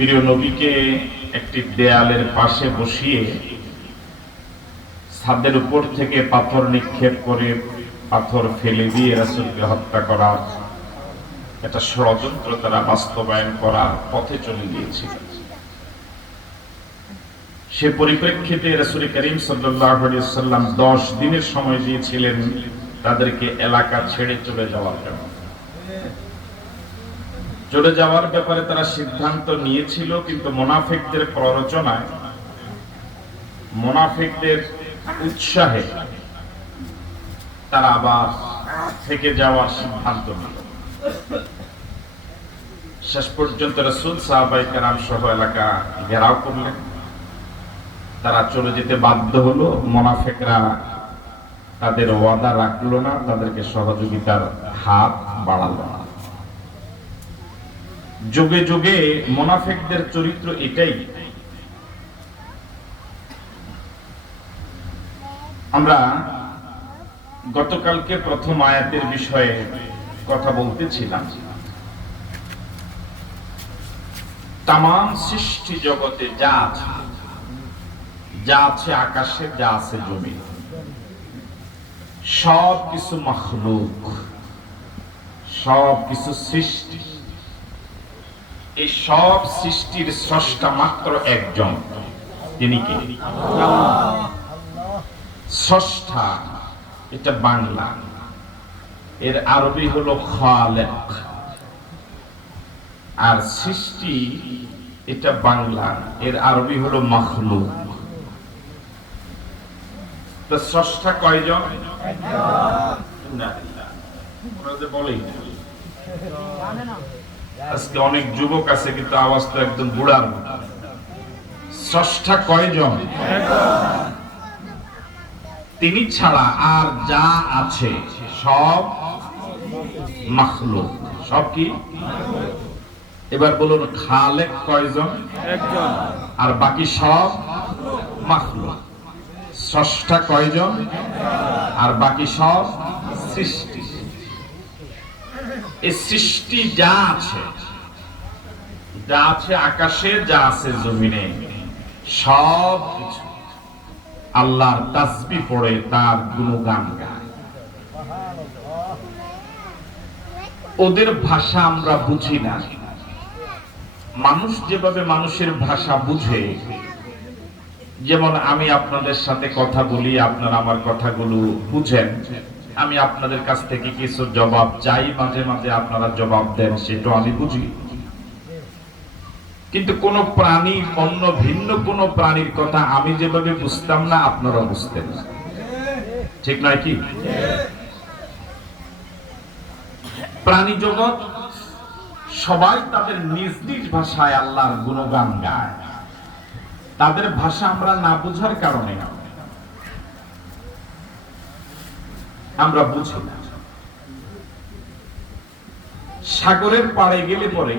প্রিয় নবীকে একটি দেয়ালের পাশে বসিয়ে ছাদের উপর থেকে পাথর নিক্ষেপ করে পাথর ফেলে দিয়ে রাসূলকে হত্যা করার একটা ষড়যন্ত্র তারা বাস্তবায়ন করার পথে চলে গিয়েছিল। সে পরিপ্রেক্ষিতে রাসূল করিম সাল্লাল্লাহু আলাইহি ওয়াসাল্লাম 10 দিনের সময় দিয়েছিলেন তাদেরকে এলাকা ছেড়ে চলে যাওয়ার জন্য। চলে যাওয়ার ব্যাপারে তারা সিদ্ধান্ত নিয়েছিল, কিন্তু মুনাফিকদের প্ররোচনায়, মুনাফিকদের উৎসাহে তারা আবার থেকে যাওয়ার সিদ্ধান্ত নিল। শেষ পর্যন্ত রাসূল সাহাবায়ে কেরাম সহ এলাকা ঘেরাও করলেন। তারা চলে যেতে বাধ্য হলো। মুনাফিকরা তাদের ওয়াদা রাখলো না, তাদেরকে সহযোগিতার হাত বাড়ালো না। যুগে যুগে মুনাফিকদের চরিত্র এটাই। আমরা গতকালকে প্রথম আয়াতের বিষয়ে কথা বলতেছিলাম। তাম সৃষ্টি জগতে যা আছে আকাশে, যা আছে জমি, সব কিছু মাখলুক, সব কিছু সৃষ্টি। এই সব সৃষ্টির স্রষ্টা মাত্র একজন, তিনি কে? স্রষ্টা, এটা বাংলা, এর আরবি হলো খালেক। আর সৃষ্টি, এটা বাংলা, এর আরবি হলো মাখলুক। তো স্রষ্টা কয়জন? বলেই আজকে অনেক যুবক আছে, কিন্তু আওয়াজ তো একদম বুড়ার মতো। স্রষ্টা কয়জন? তিনি ছাড়া আর যা আছে সব মাখলুক। সব কি? এবার বলুন, খালেক কয়জন? একজন। আর বাকি সব মাখলুক। স্রষ্টা কয়জন? আর বাকি সব সৃষ্টি। এই সৃষ্টি যা আছে, যা আছে আকাশে, যা আছে জমিনে, সব কিছু আল্লাহর তাসবিহ পড়ে, তার গুণগান গায়। ওদের ভাষা আমরা বুঝি না। মানুষ যেভাবে মানুষের ভাষা বুঝে, যেমন আমি আপনাদের সাথে কথা বলি, আপনারা আমার কথাগুলো বুঝেন, আমি আপনাদের কাছ থেকে কিছু জবাব চাই, মাঝে মাঝে আপনারা জবাব দেন, সেটা আমি বুঝি। কিন্তু কোন প্রাণী, অন্য ভিন্ন কোন প্রাণীর কথা আমি যেভাবে বুঝতাম না, আপনারা বুঝতেন না। ঠিক নয় কি? প্রাণী জগৎ সবাই তাদের নিজ নিজ ভাষায় আল্লাহর গুণগান গায়। তাদের ভাষা আমরা না বুঝার কারণে আমরা বুঝি না। সাগরের পাড়ে গেলে পরে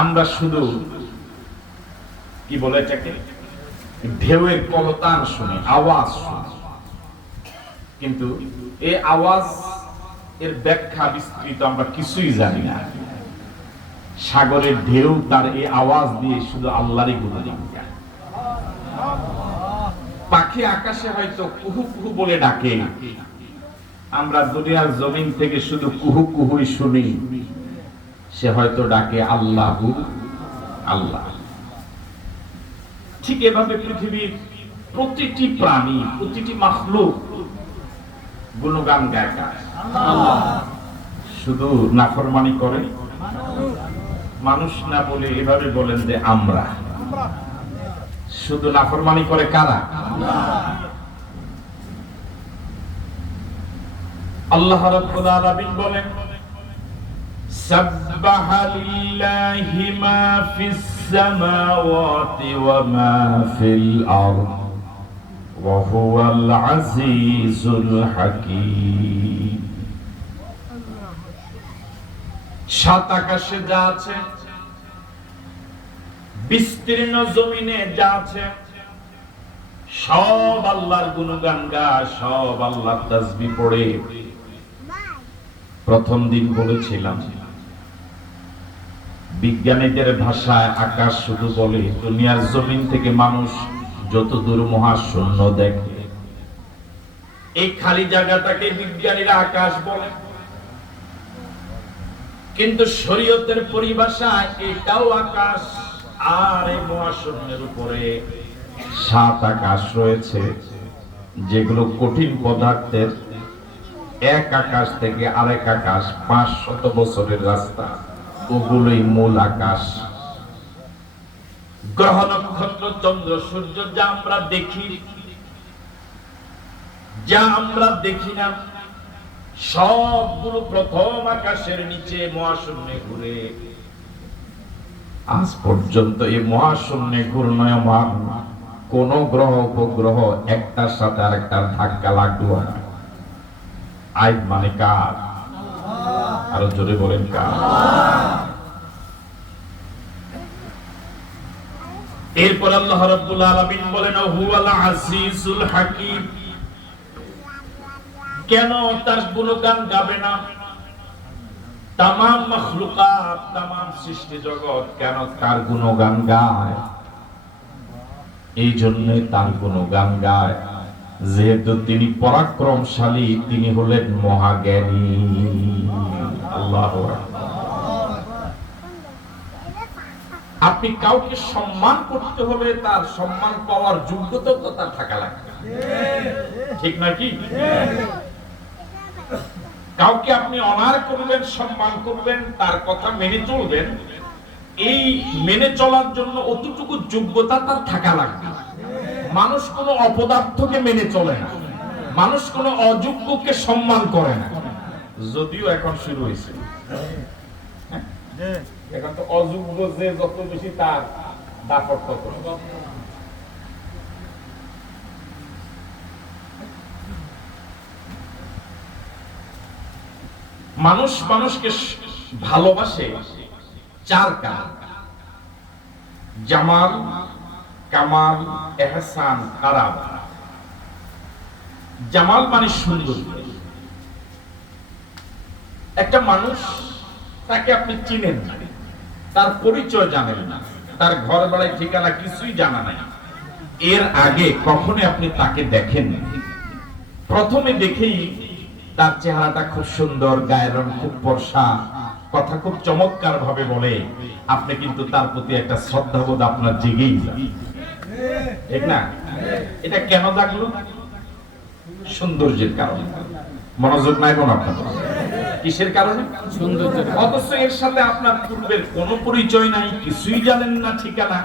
আমরা শুধু কি বলে এটাকে, ঢেউয়ের কলতান শুনি, আওয়াজ শুনি। কিন্তু এই আওয়াজ, এর ব্যাখ্যা বিস্তৃত আমরা কিছুই জানি না। সাগরের ঢেউ তার এই আওয়াজ দিয়ে শুধু আল্লাহরই গুণগান গায়। পাখি আকাশে হয়তো কুহু কুহু বলে ডাকে, আমরা দুনিয়ার জমিন থেকে শুধু কুহু কুহুই শুনি। সে হয়তো ডাকে আল্লাহু আল্লাহ। ঠিক এভাবে পৃথিবীর প্রতিটি প্রাণী, প্রতিটি মাখলুক গুণগান গায় কার? আল্লাহ। শুধু নাফরমানি করে মানুষ না বলে এভাবে বলেন যে আমরা। শুধু নাফরমানি করে কারা? আল্লাহ রাব্বুল আলামিন বলেন, সাব্বাহা লিল্লাহি মা ফিস সামাওয়াতি ওয়া মা ফিল আরদ ওয়া হুয়াল আজিজুল হাকীম। সাত আকাশে যা আছে, বিস্তীর্ণ জমিনে যা আছে সব আল্লাহর গুণগান গায়, সব আল্লাহর তাসবিহ পড়ে। প্রথম দিন বলেছিলাম বিজ্ঞানীদের ভাষায় আকাশ শুধু বলে দুনিয়ার জমিন থেকে মানুষ যতদূর মহাশূন্য দেখে, এই খালি জায়গাটাকে বিজ্ঞানীরা আকাশ বলে। কিন্তু শরীয়তের পরিভাষায় এটাও আকাশ। আর এই মহাশূন্যের উপরে 7 আকাশ রয়েছে, যেগুলো কঠিন পদার্থের। এক আকাশ থেকে আরেক আকাশ 500 বছরের রাস্তা, ওগুলোই মূল আকাশ। গ্রহ নক্ষত্র চন্দ্র সূর্য যা আমরা দেখি, যা আমরা দেখি না, সবগুলো প্রথম আকাশের নিচে মহাশূন্যে ঘুরে। আজ পর্যন্ত এই মহাশূন্যে ঘূর্ণয়মান কোন গ্রহ উপগ্রহ একটার সাথে আরেকটার ধাক্কা লাগলো না। আইন মানে কার? আরো জোরে বলেন কার? এরপর আল্লাহ রাব্বুল আলামিন বলেন হুয়াল আজিজুল হাকীম। কেন তার গুণগান গাবে না তামাম মাখলুকাত, তামাম সৃষ্টি জগৎ কেন তার গুণগান গায়? এই জন্য তার গুণগান গায় যেহেতু তিনি পরাক্রমশালী, তিনি হলেন মহাজ্ঞানী। আল্লাহু আকবার। আপনি কাউকে সম্মান করতে হলে তার সম্মান পাওয়ার যোগ্যতা তো তার থাকা লাগবে, ঠিক নাকি? কাউকে আপনি অনার করবেন, সম্মান করবেন, তার কথা মেনে চলবেন, এই মেনে চলার জন্য অতটুকু যোগ্যতা তার থাকা লাগবে। মানুষ কোন অপদার্থকে মেনে চলে না, মানুষ কোন অযোগ্যকে সম্মান করে না। যদিও এখন শুরু হয়েছে, এখন তো অযোগ্য যে যত বেশি তার দাপট তত। মানুষ মানুষকে ভালোবাসে 4 কারণ: জামাল, কামাল, এহসান, কারাম। জামাল মানে সুন্দর। একটা মানুষ, তাকে আপনি চিনেন না, তার পরিচয় জানেন না, তার ঘর বাড়ি ঠিকানা কিছুই জানা নাই, এর আগে কখনো আপনি তাকে দেখেন না। প্রথমে দেখেই তার চেহারাটা খুব সুন্দর, গায়ের রং খুব ফর্সা, কথা খুব চমৎকার ভাবে বলে, আপনি কিন্তু তার প্রতি একটা শ্রদ্ধাবোধ আপনার জেগেই যায়, ঠিক না? এটা কেন জাগলো? সৌন্দর্যের কারণে। মনোযোগ নাই কোন আপনাদের? কিসের কারণে? সৌন্দর্যের। অথচ এর সাথে আপনার পূর্বের কোনো পরিচয় নাই, কিছুই জানেন না, ঠিকানা।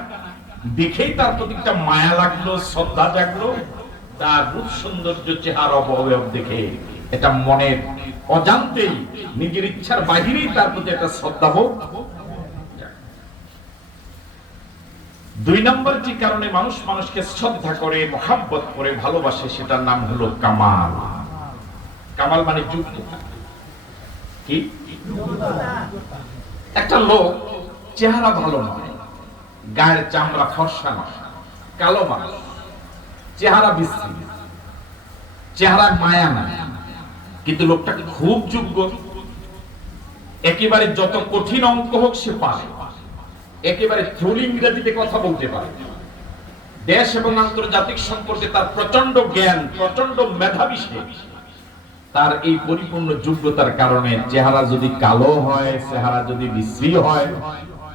দেখেই তার প্রতি একটা মায়া লাগলো, শ্রদ্ধা জাগলো। তার রূপ সৌন্দর্য, চেহারা, অবয়ব দেখে এটা মনের অজান্তেই, নিজের ইচ্ছার বাহিরেই তার প্রতি একটা শ্রদ্ধাবোধ। 2 নম্বর যে কারণে মানুষ মানুষকে শ্রদ্ধা করে, মহাব্বত করে, ভালোবাসে, সেটার নাম হলো কামাল। কামাল মানে যোগ্যতা। কি? একটা লোক চেহারা ভালো নয়, গায়ের চামড়া ফর্সা নয়, কালো মানুষ, চেহারা বিশ্রী, চেহারা মায়া নাই, কিন্তু লোকটা খুব যোগ্য। একেবারে যত কঠিন অঙ্ক হোক সে পারে, একেবারে থ্রুল ইংরেজিতে কথা বলতে পারে, দেশ এবং আন্তর্জাতিক সম্পর্কে তার প্রচন্ড জ্ঞান, প্রচন্ড মেধাবী সে। তার এই পরিপূর্ণ যোগ্যতার কারণে চেহারা যদি কালো হয়, চেহারা যদি বিশ্রী হয়,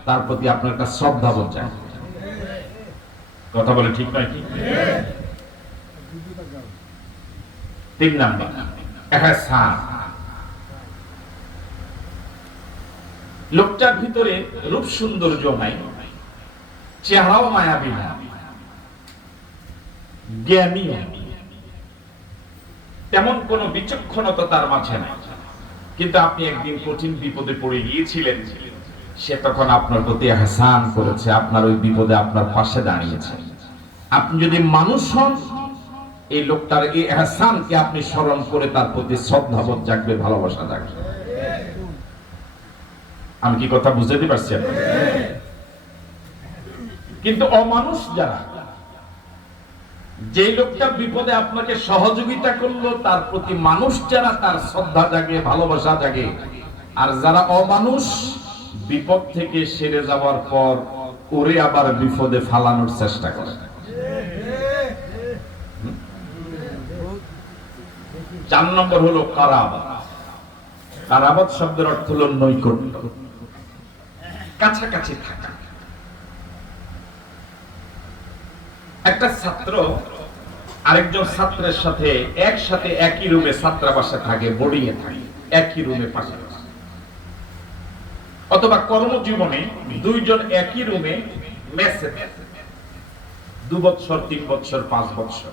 তার প্রতি আপনার একটা শ্রদ্ধাবোধ যায়। কথা বলে ঠিক নয় কি? 3 নাম্বার এহসান। লোকটার ভিতরে রূপ সৌন্দর্য নাই, চেহারাও মায়াবী না, জ্ঞানী, তেমন কোন বিচক্ষণতা তার মাঝে নাই। কিন্তু আপনি একদিন কঠিন বিপদে পড়ে গিয়েছিলেন, সে তখন আপনার প্রতি এহসান করেছে, আপনার ওই বিপদে আপনার পাশে দাঁড়িয়েছে। আপনি যদি মানুষ হন, এই লোকটার এই এহসানকে আপনি স্মরণ করে তার প্রতি শ্রদ্ধাবোধ জাগবে, ভালোবাসা জাগবে। আমি কি কথা বুঝাতে পারছি আপনাকে? কিন্তু অমানুষ যারা, যে লোকটা বিপদে আপনাকে সহযোগিতা করলো তার প্রতি মানুষ যারা, তার শ্রদ্ধা জাগে, ভালোবাসা জাগে। আর যারা অমানুষ, বিপদ থেকে সেরে যাওয়ার পর ওরে আবার বিপদে ফালানোর চেষ্টা করে। 4 নম্বর হলো কারাবাত। কারাবাত শব্দের অর্থ হলো নৈকট্য, কাছাকাছি থাকা। একটা ছাত্র আরেকজন ছাত্রের সাথে একসাথে একই রুমে ছাত্রাবাসে থাকে, বোর্ডিং এ থাকে, একই রুমে পাশাপাশি, অথবা কর্মজীবনে দুইজন একই রুমে মেসে 2 বছর, 3 বছর, 5 বছর।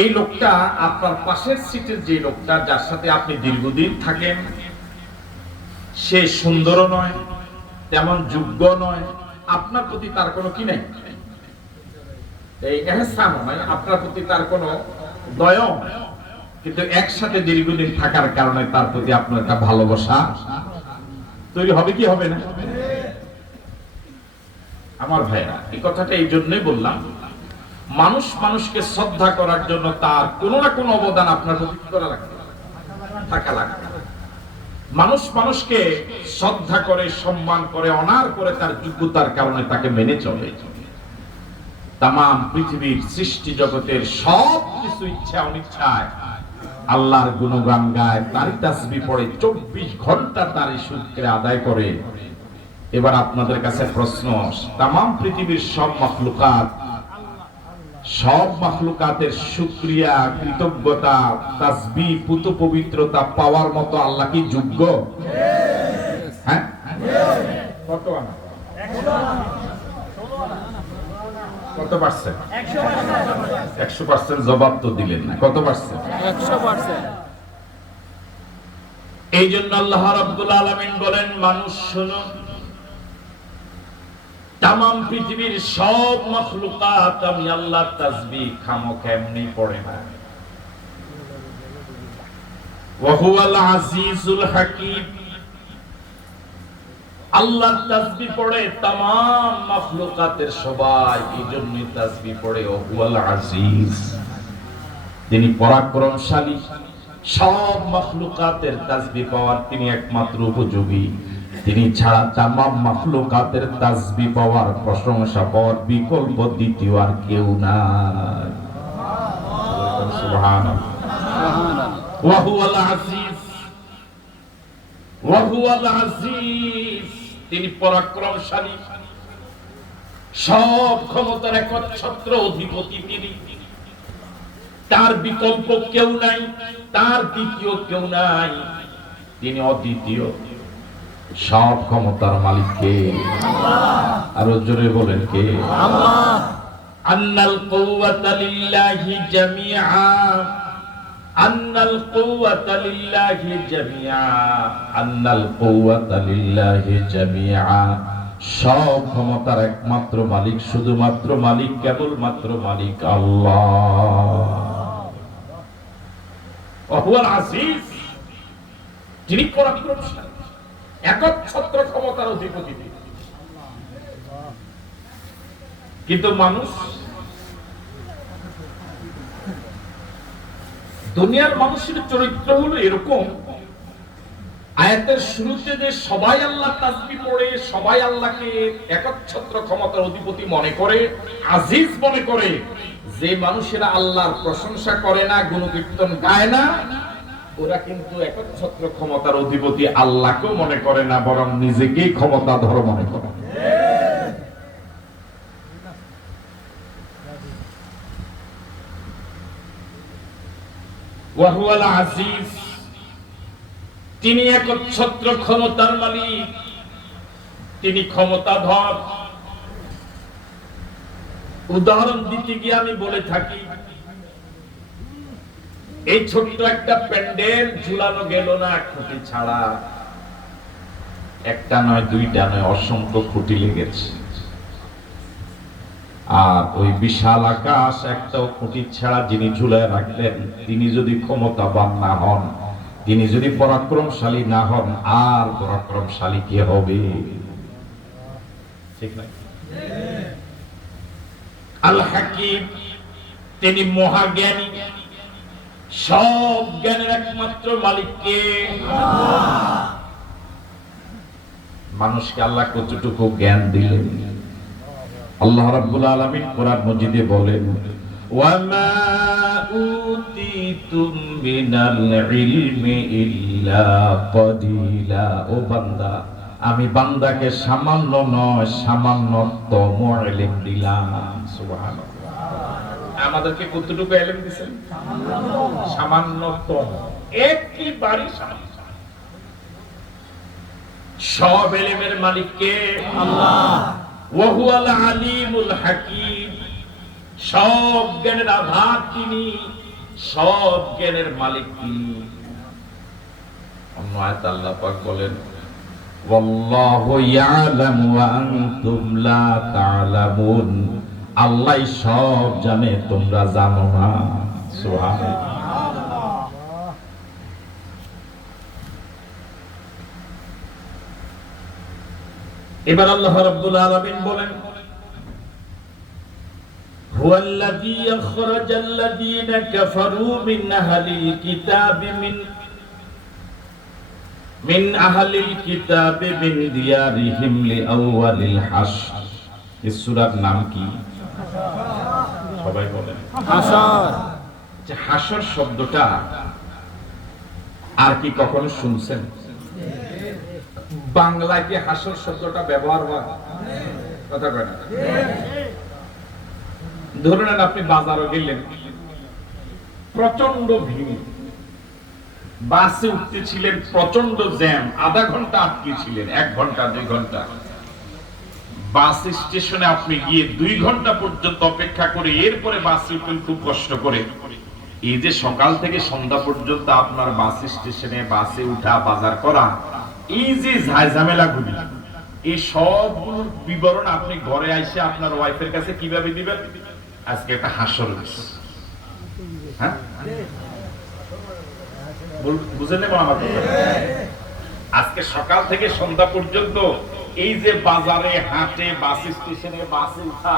এই লোকটা আপনার পাশের সিটের যে লোকটা, যার সাথে আপনি দীর্ঘদিন থাকেন, সে সুন্দর নয়, তেমন যোগ্য নয়, আপনার প্রতি তার কোনো কি নাই, এই এহসান নয়, আপনার প্রতি তার কোনো দয়া, কিন্তু একসাথে দীর্ঘদিন থাকার কারণে তার প্রতি আপনার একটা ভালোবাসা তৈরি হবে কি হবে না? আমার ভাইরা, এই কথাটা এই জন্যই বললাম, মানুষ মানুষকে শ্রদ্ধা করার জন্য তার কোনো না কোনো অবদান আপনার প্রতি করা লাগবে, থাকা লাগবে। মানুষ মানুষকে শ্রদ্ধা করে, সম্মান করে, অনার করে, তার যোগ্যতার কারণে তাকে মেনে চলে। তামাম পৃথিবীর সৃষ্টি জগতের সব কিছু ইচ্ছা অনিচ্ছায় আল্লাহর গুণগান গায়, তারই তাসবিহ পড়ে, 24 ঘন্টা তার শুকর আদায় করে। এবার আপনাদের কাছে প্রশ্ন, তামাম পৃথিবীর সব মাখলুকাতের শুকরিয়া, কৃতজ্ঞতা, তাসবিহ, পুত পবিত্রতা পাওয়ার মতো আল্লাহ কি যোগ্য? হ্যাঁ, কত আনা? কত পার্সেন্ট? 100% জবাব তো দিলেন না। কত পার্সেন্ট? 100%। এই জন্য আল্লাহ রাব্বুল আলামিন বলেন, মানুষ শোনো, তামাম পৃথিবীর সব মাখলুকাত আমি আল্লাহর তাসবিহ খামোখা এমনি পড়ে না। ওয়া হুয়াল আজিজুল হাকীম। আল্লাহর তাসবিহ পড়ে তামাম মাখলুকাতের সবাই, এই জন্যই তাসবিহ পড়ে ওয়া হুয়াল আজিজ, তিনি পরাক্রমশালী। সব মাখলুকাতের তাসবিহ পাওয়ার তিনি একমাত্র উপযোগী। তিনি ছাড়া তামাম মাখলুকাতের তাসবিহ পাওয়ার, প্রশংসা পাওয়ার বিকল্প দ্বিতীয় আর কেউ নাই। সুবহানাল্লাহ। ওয়া হুয়াল আজিজ, ওয়া হুয়াল আজিজ, তিনি পরাক্রমশালী, সব ক্ষমতার একচ্ছত্র অধিপতি তিনি। তার বিকল্প কেউ নাই, তার দ্বিতীয় কেউ নাই, তিনি অদ্বিতীয়। সব ক্ষমতার মালিক কে? আরো জোরে বলেন কে? আল্লাহ। আন্নাল কুওয়াতা লিল্লাহি জামিআ, আন্নাল কুওয়াতা লিল্লাহি জামিআ, আন্নাল কুওয়াতা লিল্লাহি জামিআ। সব ক্ষমতার একমাত্র মালিক, শুধুমাত্র মালিক, কেবলমাত্র মালিক আল্লাহ। ওয়া হুয়াল আজিজ, যিনি পরাক্রমশালী, একচ্ছত্র ক্ষমতার অধিপতি। কিন্তু মানুষ, দুনিয়ার মানুষের চরিত্র হলো এরকম, আয়াতের শুরুতে যে সবাই আল্লাহ তাসবিহ পড়ে, সবাই আল্লাহকে একচ্ছত্র ক্ষমতার অধিপতি মনে করে, আজিজ মনে করে, যে মানুষেরা আল্লাহর প্রশংসা করে না, গুণকীর্তন গায় না, ওরা কিন্তু একচ্ছত্র ক্ষমতার অধিপতি আল্লাহকেও মনে করে না, বরং নিজেকেই ক্ষমতাধর মনে করে। ওয়া হুয়াল আজিজ, তিনি একচ্ছত্র ক্ষমতার মালিক, তিনি ক্ষমতাধর। উদাহরণ দিতে গিয়ে আমি বলে থাকি, এই ছোট্ট একটা প্যান্ডেল ঝুলানো গেল না খুঁটি ছাড়া, একটা নয়, দুইটা নয়, অসংখ্য খুঁটি লেগেছে। আর ওই বিশাল আকাশ একটাও খুঁটি ছাড়া যিনি ঝুলায় রাখলেন, তিনি যদি ক্ষমতাবান না হন, তিনি যদি পরাক্রমশালী না হন, আর পরাক্রমশালী কে হবে? ঠিক না? আল হাকিম, তিনি মহাজ্ঞানী, সব জ্ঞানের একমাত্র মালিক কে? মানুষকে আল্লাহ কতটুকু জ্ঞান দিলেন? আল্লাহ রাব্বুল আলামিন কোরআন মাজিদে বলেন, ওয়ামা উতিতুম মিনাল ইলমি ইল্লা কলিলা। ও বান্দা, আমি বান্দাকে সামান্য নয় সামান্যতম ইলম দিলাম। সুবহানাল্লাহ। আমাদেরকে কতটুকু ইলম দিয়েছেন? সামান্যতম, একেবারে সামান্য। সব ইলমের মালিক কে? আল্লাহ। ওয়া হুয়াল আলিমুল হাকিম, সব জ্ঞানের আধার তিনি, সব জ্ঞানের মালিক তিনি। অন্য আয়াতে আল্লাহ পাক বলেন, ওয়াল্লাহু ইয়ালামু ওয়া আনতুম লা তা'লামুন। আল্লাহ সব জানে, তোমরা জানো না। সুবহানাল্লাহ। এবার আল্লাহ রাব্বুল আলামিন বলেন, হুয়াল্লাযী আখরাজাল্লাযীনা কাফারু মিন আহলিল কিতাবি মিন আহলিল কিতাবি মিন দিয়ারিহিম লিআওয়ালিল হাশর। এই সূরার নাম কি? সবাই বলেন। হাশর। যে হাশর শব্দটা আর কি কখনো শুনছেন? বাংলায় কি হাশর শব্দটা ব্যবহার হয়? কথা কয় না? ধরুন আপনি বাজারে গেলেন, প্রচন্ড ভিড়, বাসে উঠতেছিলেন, প্রচন্ড জ্যাম, আধা ঘন্টা আটকে ছিলেন, 1 ঘন্টা 2 ঘন্টা। বাস স্টেশনে আপনি গিয়ে 2 ঘন্টা পর্যন্ত অপেক্ষা করে এরপরে বাসে উঠলেন খুব কষ্ট করে। এই যে সকাল থেকে সন্ধ্যা পর্যন্ত আপনার বাস স্টেশনে বাসে উঠা, বাজার করা, এই যে ঝামেলাগুলি, এই সবগুলোর বিবরণ আপনি ঘরে আইসে আপনার ওয়াইফের কাছে কিভাবে দিবেন? আজকে একটা হাসর হয়েছে। হ্যাঁ, বুঝলেন আমার কথা? আজকে সকাল থেকে সন্ধ্যা পর্যন্ত এই যে বাজারে, হাটে, বাস স্টেশনে বাসে উঠা,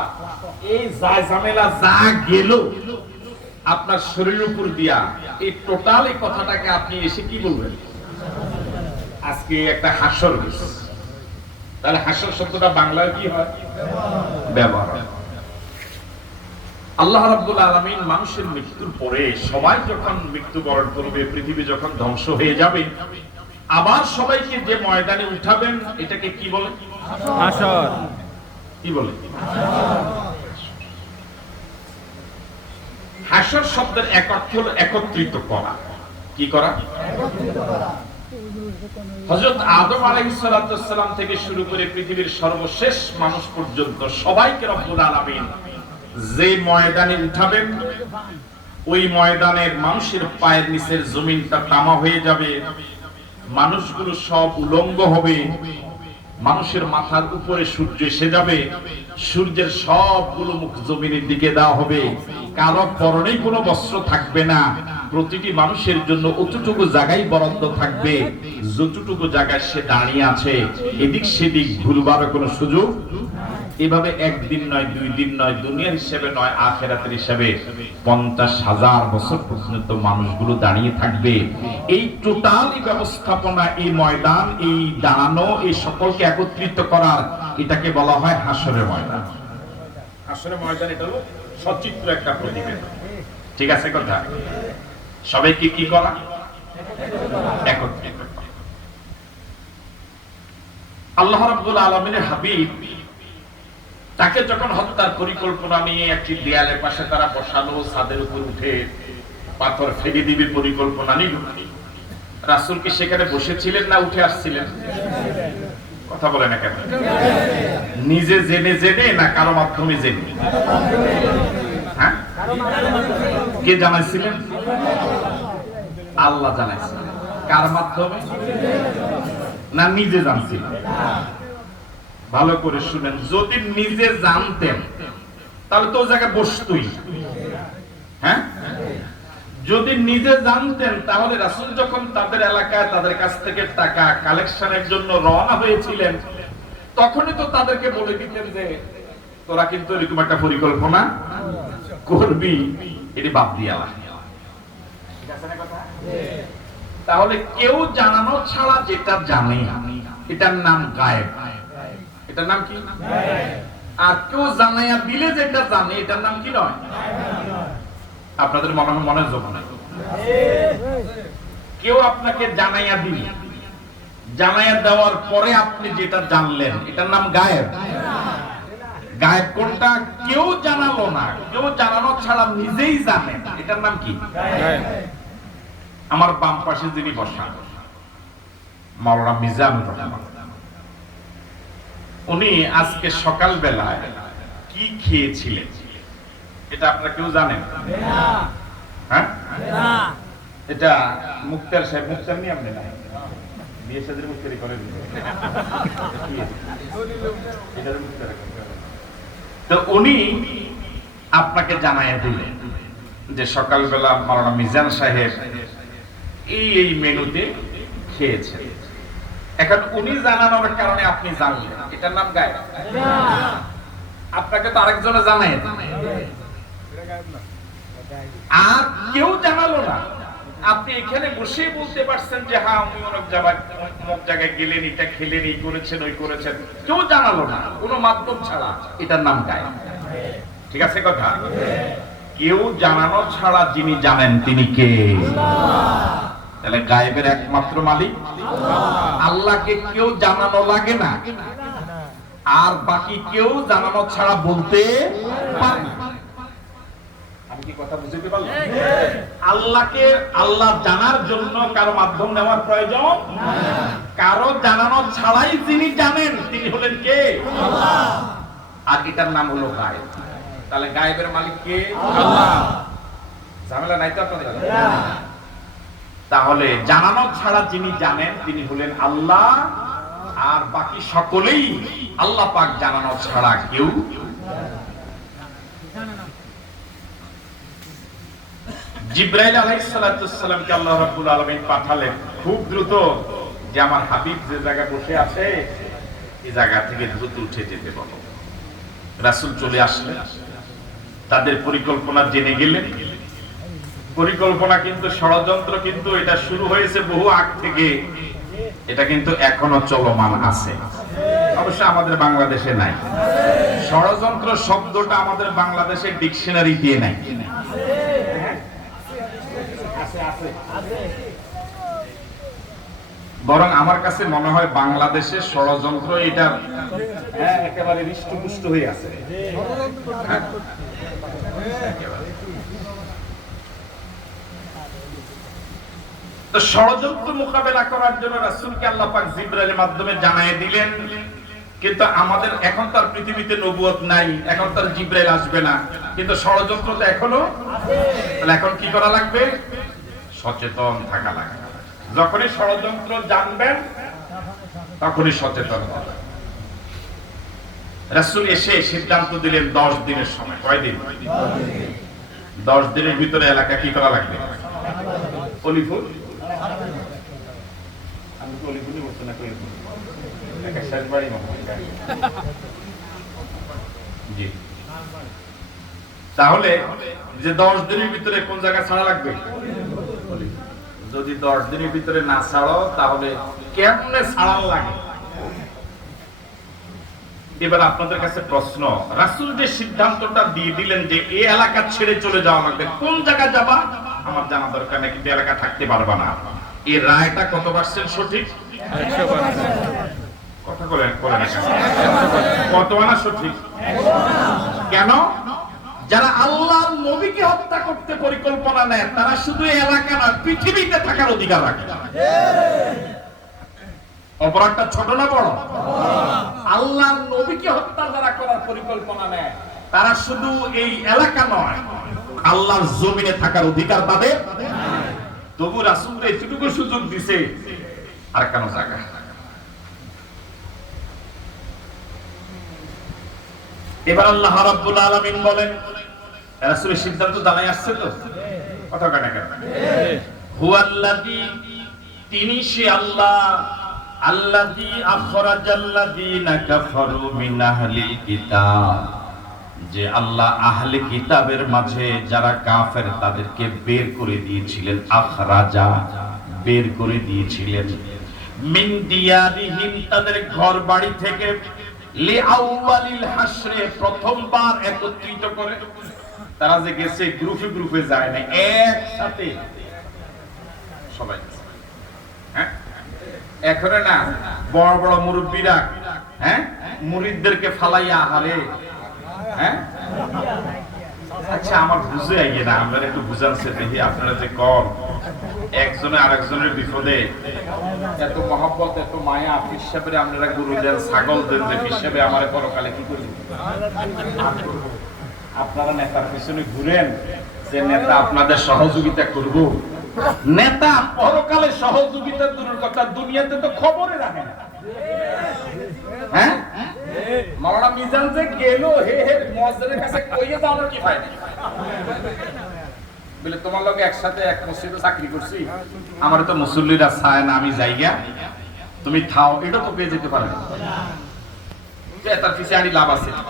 এই ঝামেলা যা গেল আপনার শরীরের উপর দিয়া, এই টোটাল এই কথাটাকে আপনি এসে কি বলবেন? আজকে একটা হাসর হয়েছে। তাহলে হাসর শব্দটা বাংলায় কি হয়? ব্যবহার হয়। আল্লাহ রাব্বুল আলামিন মানুষের মৃত্যুর পরে সবাই যখন মৃত্যুবরণ করবে, পৃথিবী যখন ধ্বংস হয়ে যাবে, আবার সবাইকে যে ময়দানে উঠাবেন, এটাকে কি বলে? হাসর। কি বলে? হাসর শব্দের এক অর্থ হলো একত্রিত করা। কি করা? হযরত আদম আলাইহিস সালাম থেকে শুরু করে পৃথিবীর সর্বশেষ মানুষ পর্যন্ত সবাইকে রব্বুল আলামিন যে ময়দানে উঠাবেন, ওই ময়দানের মানুষের পায়ের নিচের জমিনটা তামা হয়ে যাবে, মানুষগুলো সব উলঙ্গ হবে, মানুষের মাথার উপরে সূর্য এসে যাবে, সূর্যের সবগুলো মুখ জমিনের দিকে দেওয়া হবে, কারো পরনে কোনো বস্ত্র থাকবে না, প্রতিটি মানুষের জন্য অতটুকু জায়গায় বরাদ্দ থাকবে, যতটুকু জায়গায় সে দাঁড়িয়ে আছে এদিক সেদিক ঘুরবার কোনো সুযোগ। এভাবে একদিন নয়, 2 দিন নয়, দুনিয়ার হিসেবে নয়, আখিরাতের হিসেবে 50,000 বছর পর্যন্ত মানুষগুলো দাঁড়িয়ে থাকবে। এই টোটালি ব্যবস্থাপনা, এই ময়দান, এই দাঁড়ানো, এই সকলকে একত্রিত করার, এটাকে বলা হয় হাসরের ময়দান। হাসরের ময়দান এটা হলো সচিত্র একটা প্রতিবেদন। ঠিক আছে কথা? সবাইকে কি করা? একত্রিত করা। আল্লাহ রাব্বুল আলামিনের হাবিব, তাকে যখন হত্যার পরিকল্পনা নিয়ে একটি দেয়ালের পাশে তারা বসালো, ছাদের উপর উঠে পাথর ফেলে দিবে পরিকল্পনা নিল, রাসূল কি সেখানে বসেছিলেন না উঠে আসছিলেন? কথা বলে না কেন? নিজে জেনে জেনে না কারো মাধ্যমে জেনে? হ্যাঁ, কে জানাইছিলেন? আল্লাহ জানাইছিলেন। কার মাধ্যমে? না নিজে জানছিলেন? ভালো করে শুনেন, যদি নিজে জানতেন তাহলে তো জায়গায় বসতই। হ্যাঁ, যদি নিজে জানতেন তাহলে রাসূল যখন তাদের এলাকায় তাদের কাছ থেকে টাকা কালেকশনের জন্য রওনা হয়েছিলেন, তখনই তো তাদেরকে বলে দিতেন যে তোরা কিন্তু এরকম একটা পরিকল্পনা করবি, এটি বাদ দিয়া। তাহলে কেউ জানানো ছাড়া যেটা জানে এটার নাম গায়েব। এটার নাম কি? আর কেউ জানাইয়া দিলে যেটা জানে এটার নাম কি নয়? আপনাদের মনে যোগ নাই। কেউ আপনাকে জানাইয়া দিলে, জানাইয়া দেওয়ার পরে আপনি যেটা জানলেন এটার নাম গায়েব। গায়েব কোনটা? কেউ জানালো না, কেউ জানানো ছাড়া নিজেই জানেন, এটার নাম কি? আমার বাম পাশে যিনি বসা মাওলানা মিজানুর রহমান, উনি আজকে সকাল বেলায় কি খেয়েছিলেন এটা আপনারা কেউ জানেন? হ্যাঁ, এটা মুক্তার সাহেব, মুক্তার নিয়ে আপনি না বিয়ে সাদের মুক্তারি করে তো উনি আপনাকে জানাইয়া দিলেন যে সকালবেলা মাওলানা মিজান সাহেব এই মেনুতে খেয়েছেন। এখন উনি জানানোর কারণে আপনি জানলেন, এটার নাম গায়েব। আপনাকে তো আরেকজনে জানাই, আর কেউ জানালো না, আপনি এখানে বসে বলতে পারছেন যে হ্যাঁ আমি অনেক জায়গায় গেলেন, এটা খেলেন, এই করেছেন, ওই করেছেন, কেউ জানালো না, কোনো মাধ্যম ছাড়া, এটার নাম গায়েব। ঠিক আছে কথা? কেউ জানানো ছাড়া যিনি জানেন তিনি কে? তাহলে গায়েবের একমাত্র মালিক আল্লাহকে কেউ জানানো লাগে না, আর বাকি কেউ জানানো ছাড়া বলতে পারে না। আমি কি কথা বুঝতে পারলাম? আল্লাহকে আল্লাহ জানার জন্য কারো মাধ্যম নেওয়ার প্রয়োজন না, কারো জানানো ছাড়াই যিনি জানেন তিনি হলেন কে? আল্লাহ। আর এটার নাম হলো গায়েব। তাহলে গায়েবের মালিক কে? আল্লাহ। ঝামেলা নাই তো আপনাদের? তাহলে জানানো ছাড়া যিনি জানেন তিনি হলেন আল্লাহ, আর বাকি সকলেই আল্লাহ পাক জানানো ছাড়া কেউ। জিবরাইল আলাইহিস সালাতুস সালামকে আল্লাহ রাব্বুল আলামিন পাঠালেন খুব দ্রুত, যে আমার হাবিব যে জায়গায় বসে আছে এই জায়গা থেকে দ্রুত উঠে যেতে বলো। রাসূল চলে আসলেন, তাদের পরিকল্পনা জেনে গেলেন। পরিকল্পনা কিন্তু, ষড়যন্ত্র কিন্তু এটা শুরু হয়েছে বহু আগ থেকে, এটা কিন্তু এখনো চলমান আছে। অবশ্য আমাদের বাংলাদেশে নাই, ষড়যন্ত্র শব্দটা আমাদের বাংলাদেশের ডিকশনারি দিয়ে নাই। বরং আমার কাছে মনে হয় বাংলাদেশের ষড়যন্ত্র এটা একেবারে হৃষ্টপুষ্ট হয়ে আছে। তো ষড়যন্ত্র মোকাবেলা করার জন্য রাসূলকে আল্লাহ পাক জিবরাইলের মাধ্যমে জানায় দিলেন, কিন্তু আমাদের এখন তার পৃথিবীতে নবুয়ত নাই, এখন তার জিবরাইল আসবে না, কিন্তু ষড়যন্ত্র তো এখনো আছে। তাহলে এখন কি করা লাগবে? সচেতন থাকা লাগবে। যখনই ষড়যন্ত্র জানবেন তখনই সচেতন হবেন। রাসূল এসে সিদ্ধান্ত দিলেন 10 দিনের সময়। কয়দিন? 10 দিনের ভিতরে এলাকা কি করা লাগবে? অলিফুল। আমি তো অলিফুলই বলছি না, অলিফুল একা শেষবাড়ি জি। তাহলে যে 10 দিনের ভিতরে কোন জায়গা ছাড়া লাগবে? যদি 10 দিনের ভিতরে না ছাড়ো তাহলে কেমনে ছাড়ার লাগে? এবার আপনাদের কাছে প্রশ্ন, রাসূল যে সিদ্ধান্তটা দিয়ে দিলেন যে এই এলাকা ছেড়ে চলে যাওয়া লাগবে, কোন জায়গা যাবা আমার জানা দরকার নেই, কিন্তু এলাকা থাকতে পারবা না, এই রায়টা কত পার্সেন্ট সঠিক? 100%। কথা বলেন না কত আনা সঠিক? কেন? যারা আল্লাহর নবীকে হত্যা করতে পরিকল্পনা নেয় তারা শুধু এলাকা না পৃথিবীতে থাকার অধিকার রাখে। অপরাধটা ছোট না বড়? আল্লাহর নবীকে হত্যা যারা করার পরিকল্পনা নেয় তারা শুধু এই এলাকা নয়, আল্লাহর জমিনে থাকার অধিকার তাদের নাই। তবু রাসূল এতটুকু সুযোগ দিছে, আর কেন জায়গা? এবার আল্লাহ রাব্বুল আলামিন বলেন, রাসূলের সিদ্ধান্ত জানাই আসছে তো কথা কাটা কেন? হুয়াল্লাযী, তিনি সে আল্লাহ, আল্লাযী আখরাজাল্লাযীনা কাফারু মিন আহলিল কিতাব, যে আল্লাহ আহলে কিতাবের মাঝে যারা কাফের তাদেরকে বের করে দিয়েছিলেন। আখরাজা, বের করে দিয়েছিলেন। মিন দিয়ারিহিম, তাদের ঘর বাড়ি থেকে। লিআউয়ালিল হাসরে, প্রথমবার একত্রিত করে। তারা যে গেছে গ্রুপে গ্রুপে যায় না, একসাথে সবাই। হ্যাঁ, এখন না বড় বড় মুরব্বীরা হ্যাঁ মুরিদদেরকে ফালাইয়া হারে। হ্যাঁ, আচ্ছা আমার বুঝে আইয়ে না, আমরা একটু বুঝানছে দেখি আপনারা যে কম একজনে আরেকজনের বিপদে এত মহব্বত এত মায়া হিসাবে আপনারা গুরু দেন, ছাগল দেন যে হিসাবে আমার পরকালে কি করি। আপনারা নেতার পিছনে ঘুরেন যে নেতা আপনাদের সহযোগিতা করব। নেতা পরকালে সহযোগিতা দূরের কথা, দুনিয়াতে তো খবরে রাখে না। হ্যাঁ, মাওলানা মিজান যে গেল হে হে মুয়াজ্জিনের কাছে কইয়ে দাও কি ফায়দা? বলে তোমার লগে একসাথে এক মসজিদে চাকরি করছি, আমার তো মুসল্লিরা চায় না আমি যাইয়া, তুমি খাও, এটা তো পেয়ে যেতে পারে না। তার পিছনে হাঁটি লাভ আছে না?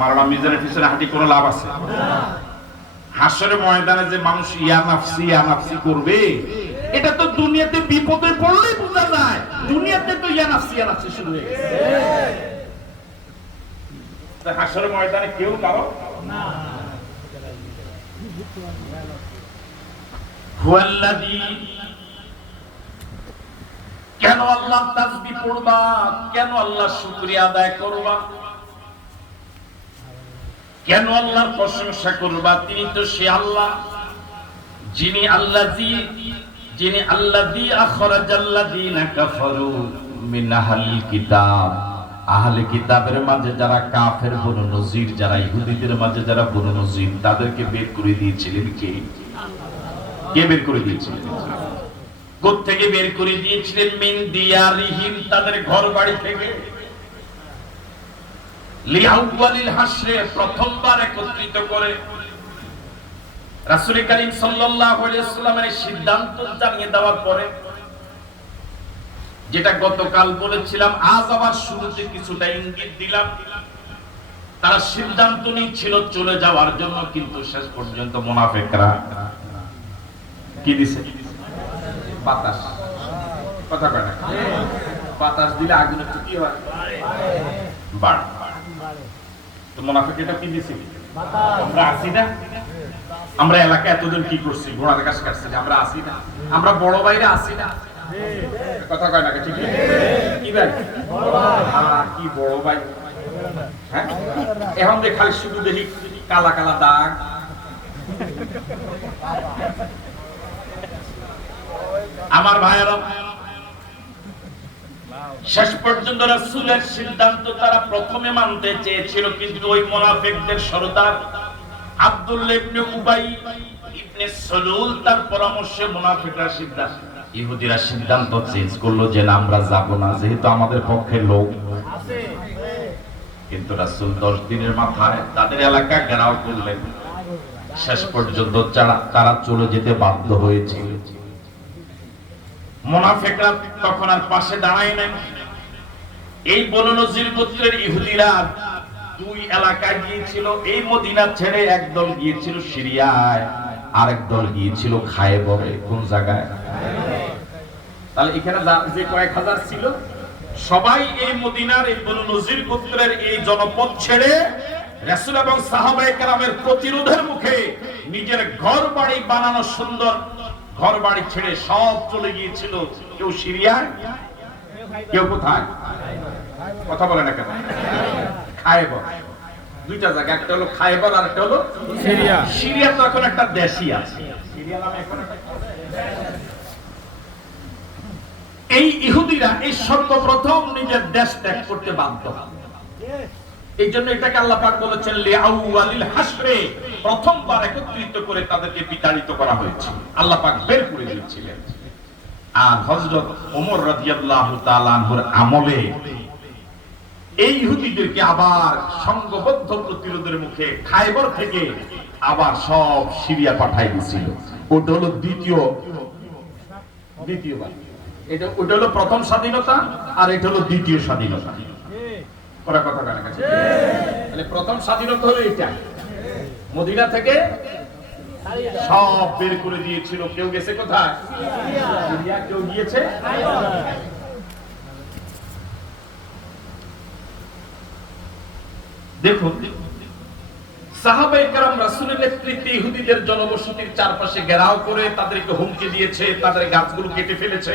মাওলানা মিজানের পিছনে হাঁটি কোনো লাভ আছে? হাসরের ময়দানে যে মানুষ ইয়া নাফসি করবে, এটা তো দুনিয়াতে বিপদে পড়লে বোঝা যায়। দুনিয়াতে তো ইয়া নাফসি শুরু হয়ে গেছে। হাসরের ময়দানে কেউ কারো না। হুয়াল্লাযী, কেন আল্লাহ তাসবিহ পড়বা, কেন আল্লাহ শুকরিয়া আদায় করবা, কেন আল্লাহর প্রশংসা করবা? তিনি তো সে আল্লাহ যিনি আল্লাযী আখরাজাল্লাযীনা কাফারু মিন আহলিল কিতাব, আহলে কিতাবের মাঝে যারা কাফের বনু নজির, যারা ইহুদিদের মাঝে যারা বনু নজির, তাদেরকে বের করে দিয়েছিলেন কে? কে বের করে দিয়েছিলেন? কোথা থেকে বের করে দিয়েছিলেন? মিন দিয়ারিহিম, তাদের ঘর বাড়ি থেকে। লিআউয়ালিল হাসরে, প্রথমবার একত্রিত করে। রাসূল করিম সাল্লাল্লাহু আলাইহি ওয়াসাল্লামের সিদ্ধান্ত জানিয়ে দেওয়ার পরে, যেটা গতকাল বলেছিলাম, আজ আবার শুরুতে কিছুটা ইঙ্গিত দিলাম, তারা সিদ্ধান্ত নিয়েছিল চলে যাওয়ার জন্য, কিন্তু শেষ পর্যন্ত মুনাফিকরা কি দিছে? বাতাস। কথা কয় না? বাতাস দিলে আগুন একটু কি হয়? বাড়ে। তো মুনাফিকরা কি দিছে? আমরা আসি না? আমরা এলাকায় এতদিন কি করছি? ঘোড়ার ঘাস কাটছি, আমরা আসি না? আমরা বড় ভাইরা আসি না? কথা কয় না? ঠিক কি ভাই? কি বড় ভাই? হ্যাঁ, এখন যে খালি শুধু দেখি কালা কালা দাগ। আমার ভাইয়েরা, শেষ পর্যন্ত রাসূলের সিদ্ধান্ত তারা প্রথমে মানতে চেয়েছিল, কিন্তু ওই মুনাফিকদের সরদার আব্দুল্লাহ ইবনে উবাই ইবনে সালুল তার পরামর্শে মুনাফিকরা ইহুদিরা সিদ্ধান্ত চেঞ্জ করলো যে না, আমরা যাব না, যেহেতু আমাদের পক্ষে লোক আছে। কিন্তু রাসূল 10 দিনের মাথায় তাদের এলাকা ঘেরাও করলেন। শেষ পর্যন্ত তারা চলে যেতে বাধ্য হয়েছিল। মুনাফিকরা তখন আর পাশে দাঁড়ায় নাই। এই বনু নজির গোত্রের ইহুদিরা দুই এলাকায় গিয়েছিল। এই মদিনা ছেড়ে একদল গিয়েছিল সিরিয়ায়, আরেক দল গিয়েছিল খায়বরে। কোন জায়গায়? তাহলে এখানে যে কয়েক হাজার ছিল, সবাই এই মদিনার এই বনু নজির গোত্রের এই জনপদ ছেড়ে রাসূল এবং সাহাবায়ে কেরামের প্রতিরোধের মুখে নিজের ঘর বাড়ি বানানো সুন্দর ঘর বাড়ি ছেড়ে সব চলে গিয়েছিল। কেউ সিরিয়ায়, কেউ কোথায়? কথা বলে না কেন? খায়বর। দুইটা জায়গা, একটা হলো খায়বর আর একটা হলো সিরিয়া। সিরিয়া তো এখন একটা দেশই আছে। সিরিয়া নামে এখন এই ইহুদিরা এই সর্বপ্রথম নিজের দেশ ত্যাগ করতে বাধ্য হয়। এই জন্য এটাকে আল্লাহ পাক বলেছেন লিআউয়ালিল হাসরে, প্রথমবার একত্রিত করে তাদেরকে বিতাড়িত করা হয়েছে। আল্লাহ পাক বের করে দিয়েছিলেন। আর হযরত ওমর রাদিয়াল্লাহু তাআলা আনহুর আমলে এই ইহুদিদেরকে আবার সংঘবদ্ধ প্রতিরোধের মুখে খায়বর থেকে আবার সব সিরিয়া পাঠাই দিয়েছিল। ওটা হলো দ্বিতীয়বার। এটা ওটা হলো প্রথম স্বাধীনতা, আর এটা হলো দ্বিতীয় স্বাধীনতা। ওরা কথা কানে কাছে, তাহলে প্রথম স্বাধীনতা হলো এটা, মদিনা থেকে সব বের করে দিয়েছিল। কেউ গেছে কোথায়? সিরিয়া। কেউ গিয়েছে দেখুন, সাহাবায়ে কেরাম রাসূলের নেতৃত্বে ইহুদিদের জনবসতির চারপাশে ঘেরাও করে তাদেরকে হুমকি দিয়েছে, তাদের গাছগুলো কেটে ফেলেছে,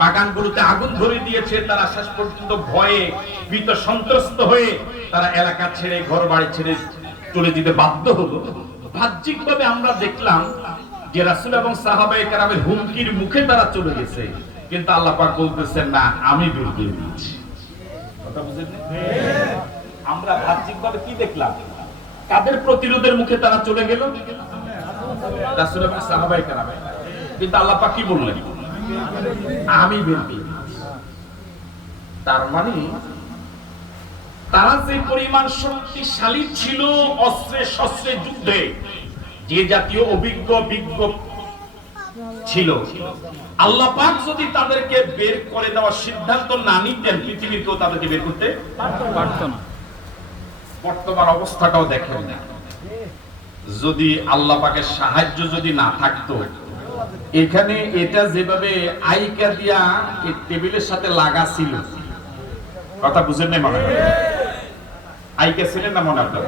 বাগানগুলোতে আগুন ধরে দিয়েছে। তারা শেষ পর্যন্ত ভয়ে ভীত সন্ত্রস্ত হয়ে তারা এলাকা ছেড়ে, ঘর বাড়ি ছেড়ে চলে যেতে বাধ্য হলো। বাহ্যিকভাবে আমরা দেখলাম যে রাসূল এবং সাহাবায়ে কেরামের হুমকির মুখে তারা চলে গেছে, কিন্তু আল্লাহ পাক বলতেছেন না, আমি বের করে দিয়েছি। কথা বুঝেন? আমরা বাহ্যিকভাবে কি দেখলাম? কাদের প্রতিরোধের মুখে তারা চলে গেল? রাসূল এবং সাহাবায়ে কেরাম। কিন্তু আল্লাহ পাক কি বললেন? আমি বের করে দিয়েছি। তার মানে তারা যে পরিমাণ শক্তিশালী ছিল অস্ত্রে শস্ত্রে যুদ্ধে, যে জাতীয় অভিজ্ঞ বিজ্ঞ ছিল, আল্লাহ পাক যদি তাদেরকে বের করে দেওয়ার সিদ্ধান্ত না নিতেন, পৃথিবীর কেউ তাদেরকে বের করতে পারত না। বর্তমান অবস্থাটাও দেখেন না, যদি আল্লাহ পাকের সাহায্য যদি না থাকতো, এখানে এটা যেভাবে আইকা দিয়া এই টেবিলের সাথে লাগা ছিল, কথা বুঝেন নাই মনে হয়? আইকা ছিলেন না মনে আপনার?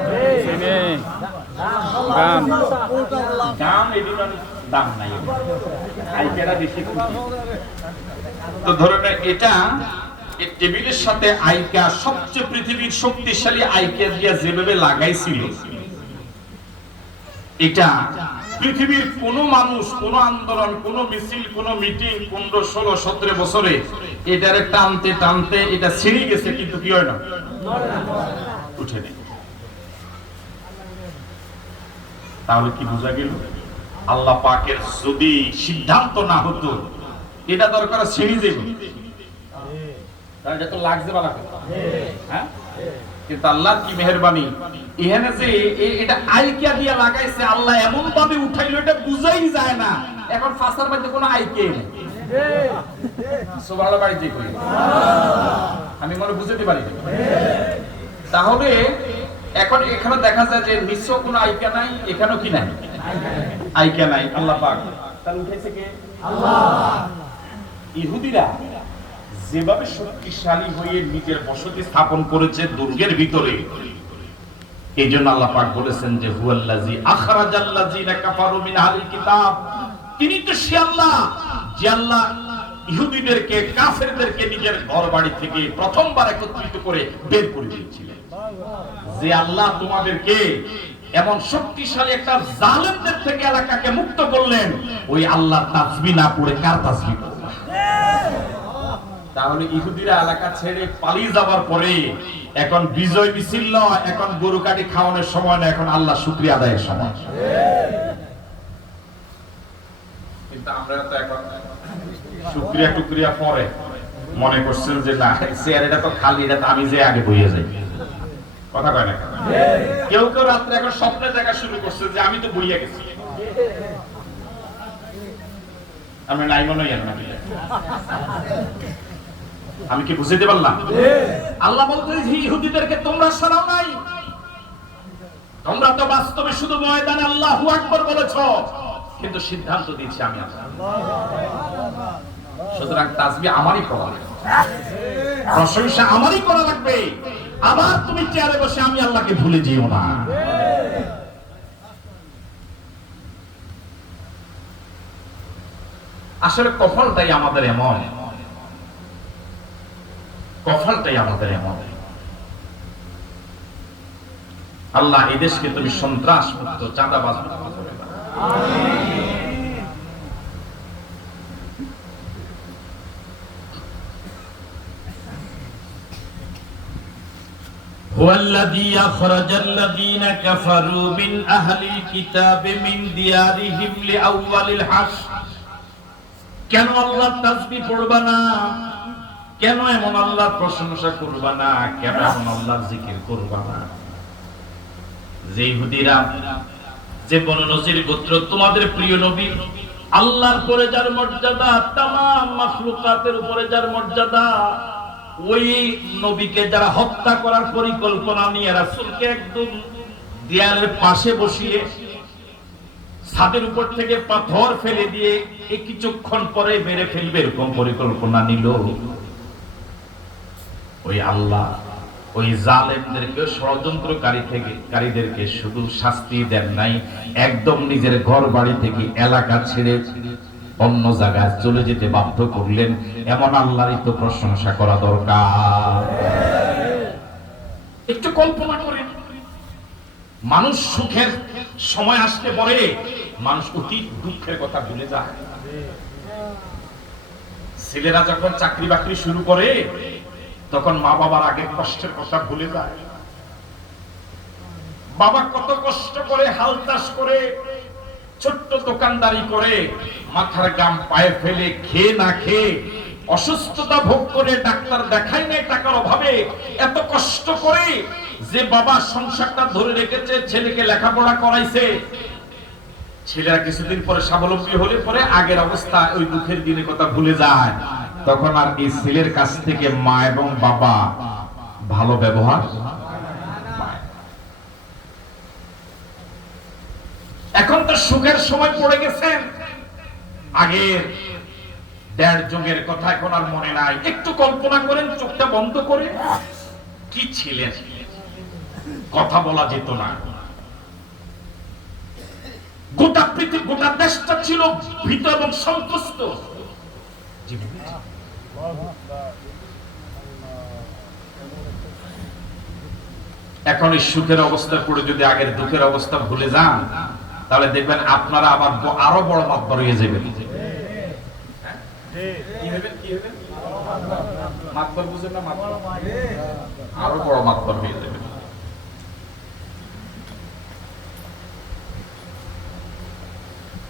দাম এদিন দাম নাই, আইকারা বেশি। তো ধরেন এটা এই টেবিলের সাথে আইকা সবচেয়ে পৃথিবীর শক্তিশালী আইকা দিয়া যেভাবে লাগাইছিল, এটা পৃথিবীর কোন মানুষ, কোন আন্দোলন, কোন মিছিল, কোন মিটিং 15, 16, 17 বছরে এটারে টানতে টানতে এটা ছিঁড়ে গেছে, কিন্তু কি হয় না, উঠে নেই। তাহলে কি বোঝা গেল? আল্লাহ পাকের যদি সিদ্ধান্ত না হতো, এটা দরকার ছিঁড়ে যাবে, এটা তো লাগছে বালা। হ্যাঁ, কিন্তু আল্লাহর কি মেহেরবানি, এখানে যে এটা আইকিয়া দিয়া লাগাইছে, আল্লাহ এমন ভাবে উঠাইলো এটা বুঝাই যায় না। এখন ফাসার মধ্যে কোনো আইকে নেই। সুবহানাল্লাহ, বাড়ি যে কই আমি মনে বুঝতে পারি না। তাহলে এখন এখানে দেখা যায় যে নিশ্চয় কোনো আইকা নাই, এখানেও কি নাই, আইকা নাই, আল্লাহ পাক। তাহলে উঠাইছে কে? আল্লাহ। ইহুদিরা যেভাবে শক্তিশালী হয়ে নিজের বসতি স্থাপন করেছে দুর্গের ভিতরে, এই জন্য আল্লাহ পাক বলেছেন যে হুয়াল্লাযী আখরাজাল্লাযীনা কাফারু মিন আহলিল কিতাব, তিনি তো সে আল্লাহ যে আল্লাহ ইহুদিদেরকে, কাফেরদেরকে নিজের ঘর বাড়ি থেকে প্রথমবার একত্রিত করে বের করে দিয়েছিলেন। যে আল্লাহ তোমাদেরকে এমন শক্তিশালী একটা জালেমদের থেকে এলাকাকে মুক্ত করলেন, ওই আল্লাহর তাসবিহ না পড়ে কার তাসবিহ পড়বে? তাহলে ইহুদিরা এলাকা ছেড়ে পালিয়ে যাবার পরে এখন বিজয় মিছিল নয়, এখন গরু কাটি খাওয়ানোর সময় না, এখন আল্লাহ শুকরিয়া আদায়ের সময়। কিন্তু আমরা তো এখন শুকরিয়া টুকরিয়া পরে মনে করছেন যে না, চেয়ারটা তো খালি, এটা তো আমি যে আগে বইয়ে যাই। কথা কয় না? কেউ কেউ রাত্রে এখন স্বপ্নে দেখা শুরু করছে যে আমি তো বইয়া গেছি। আমি নাই মনে হয় না, আমি কি বুঝতে পারলাম? আল্লাহ বলতে ইহুদিদেরকে তোমরা শোনাও নাই, তোমরা তো বাস্তবে শুধু ময়দানে আল্লাহু আকবার বলেছো, কিন্তু সিদ্ধান্ত দিয়েছি আমি আল্লাহ। সুতরাং তাসবিহ আমারই করা লাগবে, প্রশংসা আমারই করা লাগবে। আবার তুমি চেয়ারে বসে আমি আল্লাহকে ভুলে যেও না। আসলে কপালটাই আমাদের এমন, কপালটাই আমাদের এমন। আল্লাহ এই দেশকে তুমি সন্ত্রাস মুক্ত, চাঁদাবাজ মুক্ত করে দাও। হুয়াল্লাযী আখরাজাল্লাযীনা কাফারু মিন আহলিল কিতাবি মিন দিয়ারিহিম লিআউয়ালিল হাসর। কেন আল্লাহর তাসবিহ পড়বা না? কেন এমন আল্লাহর প্রশংসা করবা না? কেন এমন আল্লাহর জিকির করবা না? যে ইহুদিরা, যে বনু নজির গোত্র তোমাদের প্রিয় নবী আল্লাহর পরে যার মর্যাদা, তামাম মাখলুকাতের উপরে যার মর্যাদা, ওই নবীকে যারা হত্যা করার পরিকল্পনা নিয়ে রাসূলকে একদম দেয়ালের পাশে বসিয়ে ছাদের উপর থেকে পাথর ফেলে দিয়ে কিছুক্ষণ পরে মেরে ফেলবে এরকম পরিকল্পনা নিল, ওই আল্লাহ ওই জালেমদেরকে, ষড়যন্ত্রকারীদেরকে শুধু শাস্তি দেন নাই, একদম নিজের ঘর বাড়ি থেকে এলাকা ছেড়ে অন্য জায়গায় চলে যেতে বাধ্য করলেন। এমন আল্লাহরই তো প্রশংসা করা দরকার। একটু কল্পনা করেন, মানুষ সুখের সময় আসতে পরে মানুষ অতীত দুঃখের কথা ভুলে যায়। ছেলেরা যখন চাকরি বাকরি শুরু করে তখন মা বাবার আগের কষ্টের কথা ভুলে যায়। বাবা কত কষ্ট করে হাল চাষ করে, ছোট্ট দোকানদারি করে, মাথার গাম পায়ে ফেলে, খেয়ে না খেয়ে অসুস্থতা ভোগ করে, ডাক্তার দেখাই নাই টাকার অভাবে, এত কষ্ট করে যে বাবা সংসারটা ধরে রেখেছে, ছেলেকে লেখাপড়া করাইছে। ছেলেরা কিছুদিন পরে স্বাবলম্বী হলে পরে আগের অবস্থা, ওই দুঃখের দিনের কথা ভুলে যায়। তখন আর এই ছেলের কাছ থেকে মা এবং বাবা ভালো ব্যবহার পায়। এখন তো সুখের সময় পড়ে গেছেন, আগের দেড় যুগের কথা এখন আর মনে নাই। একটু কল্পনা করেন, চোখটা বন্ধ করে, কি ছিলেন, কথা বলা যেত না, গোটা পৃথিবী, গোটা দেশটা ছিল ভীত এবং সন্ত্রস্ত। এখন এই সুখের অবস্থা পড়ে যদি আগের দুঃখের অবস্থা ভুলে যান, তাহলে দেখবেন আপনারা আবার আরো বড় মাত্রা হয়ে যাবেন। আরো বড় মাত্রা হয়ে যাবেন।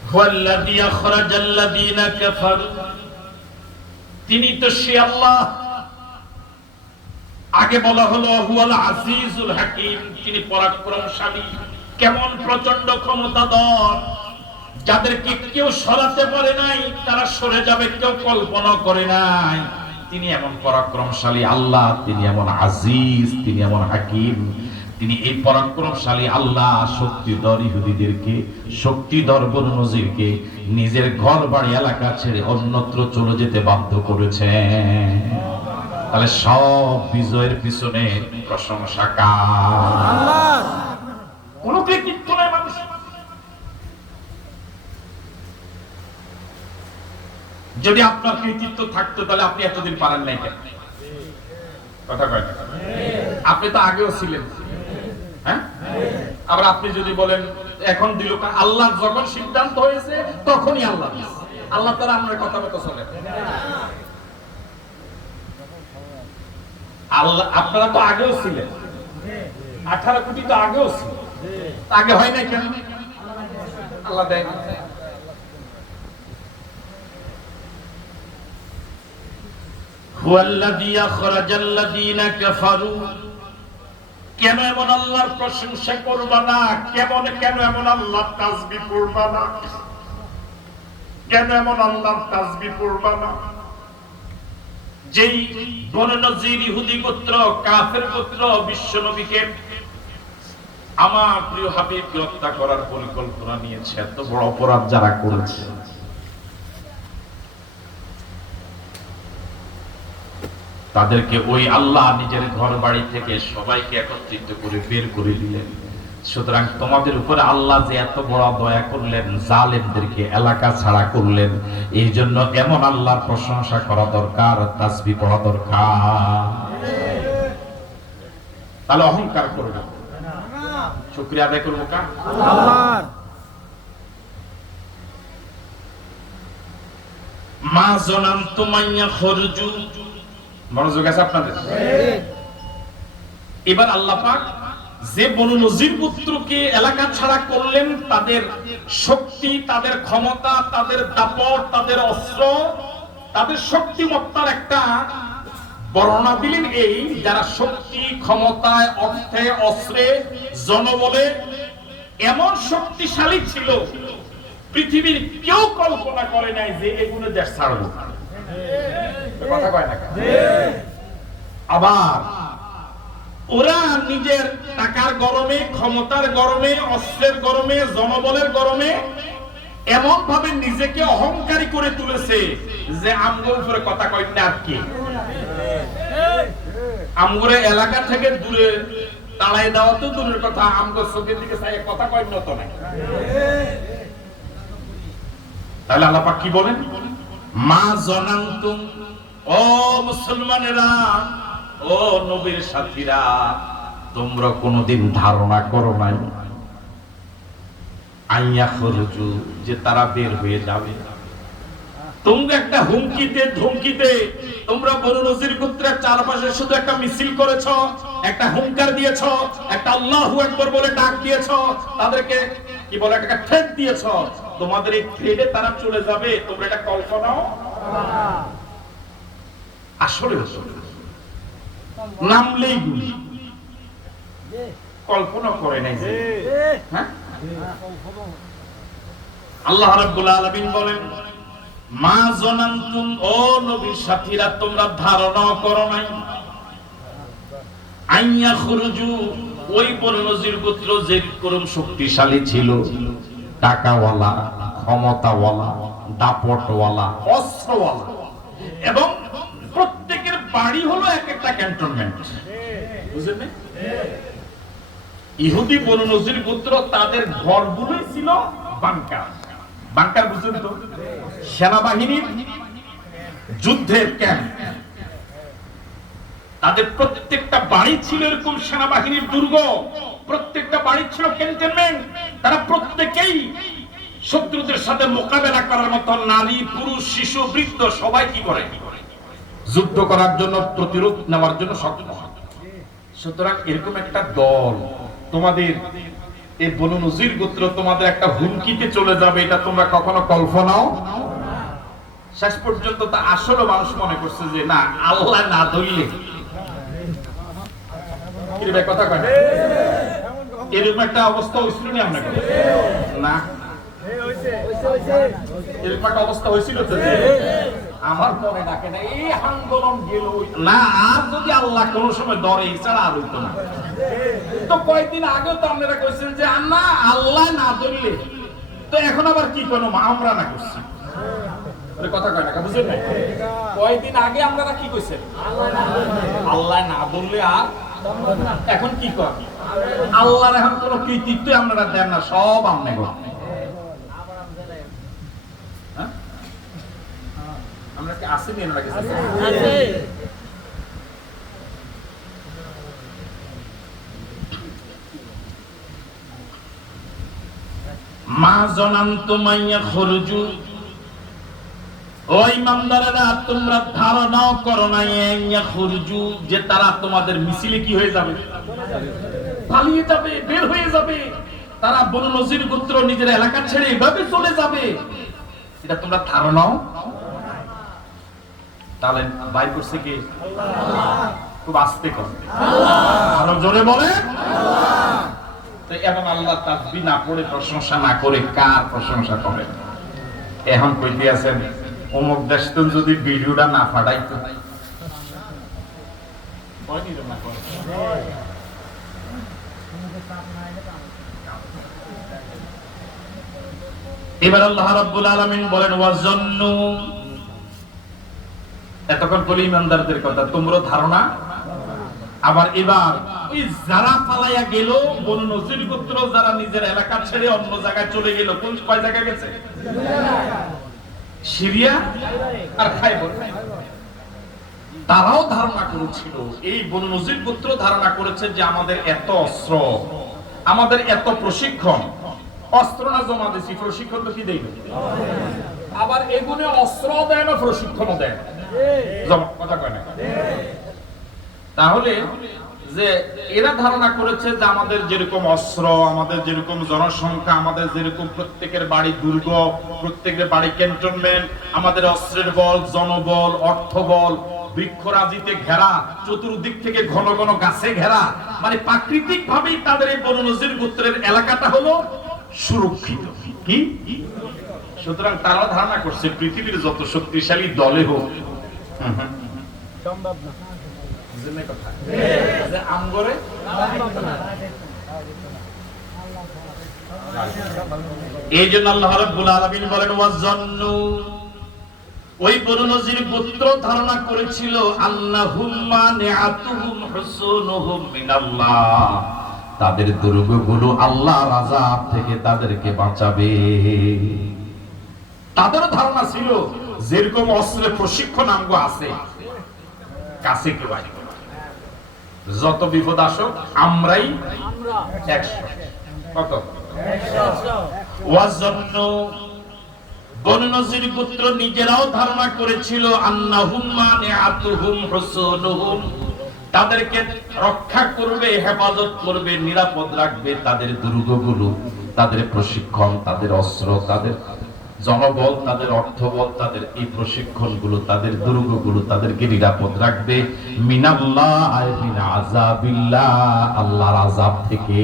হুয়াল্লাযী আখরাজাল্লাযীনা কাফারু, তিনি তো সে আল্লাহ। আগে বলা হলো হুয়াল আজিজুল হাকিম, তিনি পরাক্রমশালী। কেমন প্রচন্ড ক্ষমতাধর, যাদেরকে কেউ সরাতে পারে নাই তারা সরে যাবে কেউ কল্পনা করে নাই। তিনি এমন পরাক্রমশালী আল্লাহ, তিনি এমন আজিজ, তিনি এমন হাকিম। তিনি এই পরাক্রমশালী আল্লাহ শক্তিধর ইহুদিদেরকে, শক্তিধর বনু নজিরকে নিজের ঘর বাড়ি এলাকা ছেড়ে অন্যত্র চলে যেতে বাধ্য করেছেন। তাহলে সব বিজয়ের পিছনে প্রশংসা কার? আল্লাহর। কোন কৃতিত্ব নাই মানুষ। যদি আপনার কৃতিত্ব থাকতো তাহলে আপনি এতদিন পারেন নাই কেন? কথা কয় না? আপনি তো আগেও ছিলেন, হ্যাঁ? আবার আপনি যদি বলেন এখন দিল, আল্লাহ যখন সিদ্ধান্ত হয়েছে তখনই আল্লাহ, আল্লাহ তারা আমার কথা মতো চলে। আল্লাহ, আপনারা তো আগেও ছিলেন, 18 কোটি তো আগেও ছিল, আগে হয় না কেন? আল্লাহ দেয় না। হুয়াল্লাযী আখরাজাল্লাযীনা কাফারু, কেন এমন আল্লাহর প্রশংসা করবা না? কেন এমন আল্লাহর তাসবিহ পড়বা না? কেন এমন আল্লাহর তাসবিহ পড়বা না? যেই বনু নজির ইহুদি গোত্র, কাফের গোত্র বিশ্ব নবীকে, আমার প্রিয় হাবিবকে হত্যা করার পরিকল্পনা নিয়েছে, এত বড় অপরাধ যারা করেছে, তাদেরকে ওই আল্লাহ নিজের ঘর বাড়ি থেকে সবাইকে একত্রিত করে বের করে দিলেন। সুতরাং তোমাদের উপরে আল্লাহ যে এত বড় দয়া করলেন, জালেমদেরকে এলাকা ছাড়া করলেন, এই জন্য এমন আল্লাহর প্রশংসা করা দরকার, তাসবিহ পড়া দরকার। তাহলে অহংকার করব না, শুকরিয়া আদায় করবো কার? আল্লাহর। মা জানানতুম আন ইয়াখরুজু, মনোযোগ আছে আপনাদের? এবার আল্লাহ পাক যে বনু নজির পুত্রকে এলাকা ছাড়া করলেন, তাদের শক্তি, তাদের ক্ষমতা, তাদের দাপট, তাদের অস্ত্র, তাদের শক্তিমত্তার একটা বর্ণনা দিলেন। এই যারা শক্তি, ক্ষমতায়, অর্থে, অস্ত্রে, জনবলে এমন শক্তিশালী ছিল, পৃথিবীর কেউ কল্পনা করে নাই যে এগুলো দেশ ছাড়বো। কথা কয় না? আবার ওরা নিজের টাকার গরমে, ক্ষমতার গরমে, অস্ত্রের গরমে, জনবলের গরমে এমন ভাবে নিজেকে অহংকারী করে তুলেছে যে আমগো উপরে কথা কয় না। আর কি আমগরে এলাকা থেকে দূরে তাড়াই দেওয়া তো দূরের কথা, আমগো চোখের দিকে চাই কথা কয় না তো নাই। তাহলে আল্লাহ পাক কি বলেন? মা জানান্তুম, ও মুসলমানেরা, ও নবীর সাথীরা, তোমরা কোনদিন ধারণা করো নাই আইয়া খরুজু, যে তারা বের হয়ে যাবে। তোমরা একটা হুমকিতে ধমকিতে তোমরা বনু নজির গোত্রের চারপাশে শুধু একটা মিছিল করেছো, একটা হুঙ্কার দিয়েছো, একটা আল্লাহু আকবার বলে ডাক দিয়েছো, তাদেরকে কি বলে একটা থ্রেট দিয়েছো। তোমাদের এই থ্রেটে তারা চলে যাবে, তোমরা এটা কল্পনাও আসলে নামলেই গুলি, কল্পনা করে নাই। হ্যাঁ, আল্লাহ রাব্বুল আলামিন বলেন মা জানান্তুম, ও নবীর সাথীরা, তোমরা ধারণা করো নাই আইয়া খুরুজু, ওই বনু নজির গোত্র যে করম শক্তিশালী ছিল, টাকাওয়ালা, ক্ষমতাওয়ালা, দাপটওয়ালা, অস্ত্রওয়ালা, এবং প্রত্যেকের বাড়ি হলো এক একটা ক্যান্টনমেন্ট। বুঝলেন? ইহুদি বনু নজির গোত্র তাদের ঘরগুলোই ছিল বাংকার। বাংকার বুঝলেন তো? সেনাবাহিনীর যুদ্ধের ক্যাম্প। তাদের প্রত্যেকটা বাড়ি ছিল এরকম সেনাবাহিনীর দুর্গ, প্রত্যেকটা বাড়ি ছিল ক্যান্টনমেন্ট। তারা প্রত্যেকেই শত্রুদের সাথে মোকাবেলা করার মতো নারী, পুরুষ, শিশু, বৃদ্ধ সবাই কি করে? যুদ্ধ করার জন্য, প্রতিরোধ নেওয়ার জন্য সক্ষম। সুতরাং এরকম একটা দল তোমাদের এই বনু নজির গোত্র তোমাদের একটা হুমকিতে চলে যাবে, এটা তোমরা কখনো কল্পনাও। শেষ পর্যন্ত তা আসলে মানুষ মনে করছে যে না, আল্লাহ না ধরলে কথা কয় এরকম একটা অবস্থা হয়েছিল না? আমরা না, এরকম একটা অবস্থা হয়েছিল তো, আমার মনে ডাকে না এই আন্দোলন গেল না। আর যদি আল্লাহ কোন সময় ডরে, এছাড়া আর হইতো না। তো কয়েকদিন আগেও তো আপনারা কইছেন যে না, আল্লাহ না ধরলে, তো এখন আবার কি কোনো আমরা না করছি? কথা কয় না, বুঝলেন না? কয়েকদিন আগে আপনারা কি কইছেন? আল্লাহ না ধরলে, আর এখন কি কর? আল্লাহর এখন কোন কৃতিত্ব আপনারা দেন না, সব আপনি করেন। আমরা কি আসেনি? আমরা কি আছে? মা জানান্তুম আইয়া খরুজু, ও ইমানদারেরা, তোমরা ধারণা করো না আইয়া খরুজু, যে তারা তোমাদের মিছিলে কি হয়ে যাবে? পালিয়ে যাবে, বের হয়ে যাবে। তারা বনু নজির গোত্র নিজের এলাকা ছেড়ে এভাবে চলে যাবে, এটা তোমরা ধারণাও। তাহলে বাইর করছে কি? খুব আস্তে কর, আরো জোরে বলে। এখন আল্লাহ তাসবিহ না পড়ে, প্রশংসা না করে কার প্রশংসা করে? এখন কইতে আছেন অমুক দেশ তো যদি ভিডিওটা না ফাটাইতো। এবার আল্লাহ রাব্বুল আলামিন বলেন ওয়াজান্নু, এতক্ষণ বলি ইমানদারদের কথা, তোমরা ধারণা। আবার এবার ওই যারা পালাইয়া গেল, বনু নজির গোত্র যারা নিজের এলাকা ছেড়ে অন্য জায়গায় চলে গেল, কোন কয় জায়গায় গেছে? সিরিয়া আর খাইবর। তারাও ধারণা করেছিল, এই বনু নজির গোত্র ধারণা করেছে যে আমাদের এত অস্ত্র, আমাদের এত প্রশিক্ষণ, অস্ত্র না জমা দিছি, প্রশিক্ষণ তো কি দেই? আবার এগুলো অস্ত্র দেয় না, প্রশিক্ষণও দেয় না। কথা কয় না? তাহলে যে এরা ধারণা করেছে যে আমাদের যেরকম অস্ত্র, আমাদের যেরকম জনসংখ্যা, আমাদের যেরকম প্রত্যেকের বাড়ি দুর্গ, প্রত্যেকের বাড়ি ক্যান্টনমেন্ট, আমাদের অস্ত্রের বল, জনবল, অর্থবল, বৃক্ষরাজিতে ঘেরা, চতুর্দিক থেকে ঘন ঘন গাছে ঘেরা, মানে প্রাকৃতিক ভাবেই তাদের এই বনু নজির গোত্রের এলাকাটা হলো সুরক্ষিত। কি? সুতরাং তারা ধারণা করছে পৃথিবীর যত শক্তিশালী দলে হোক সম্ভব না। বুঝলেন কথা? যে আমগরে এই জন্য আল্লাহ রাব্বুল আলামিন বলেন ওয়াজ্জান্নু, ওই বনু নজির গোত্র ধারণা করেছিল আল্লাহুম মানিআতুহুম হুসুনুহুম মিনাল্লাহ, তাদের দুর্গগুলো আল্লাহর আযাব থেকে তাদেরকে বাঁচাবে। তাদের ধারণা ছিল যেরকম অস্ত্রের প্রশিক্ষণ আমগো আছে কাছে কেউ আসবে না। যত বিপদ আসুক আমরাই 100। কত? ওয়াজ্জান্নু, বনু নজির গোত্র নিজেরাও ধারণা করেছিল আন্নাহুম মানিআতুহুম হুসুনুহুম, তাদেরকে রক্ষা করবে, হেফাজত করবে, নিরাপদ রাখবে তাদের দুর্গগুলো, তাদের প্রশিক্ষণ, তাদের অস্ত্র, তাদের জনবল, তাদের অর্থবল, তাদের এই প্রশিক্ষণগুলো, তাদের দুর্গগুলো তাদেরকে নিরাপদ রাখবে মিনাল্লাহ আয় মিন আযাবিল্লাহ, আল্লাহর আযাব থেকে।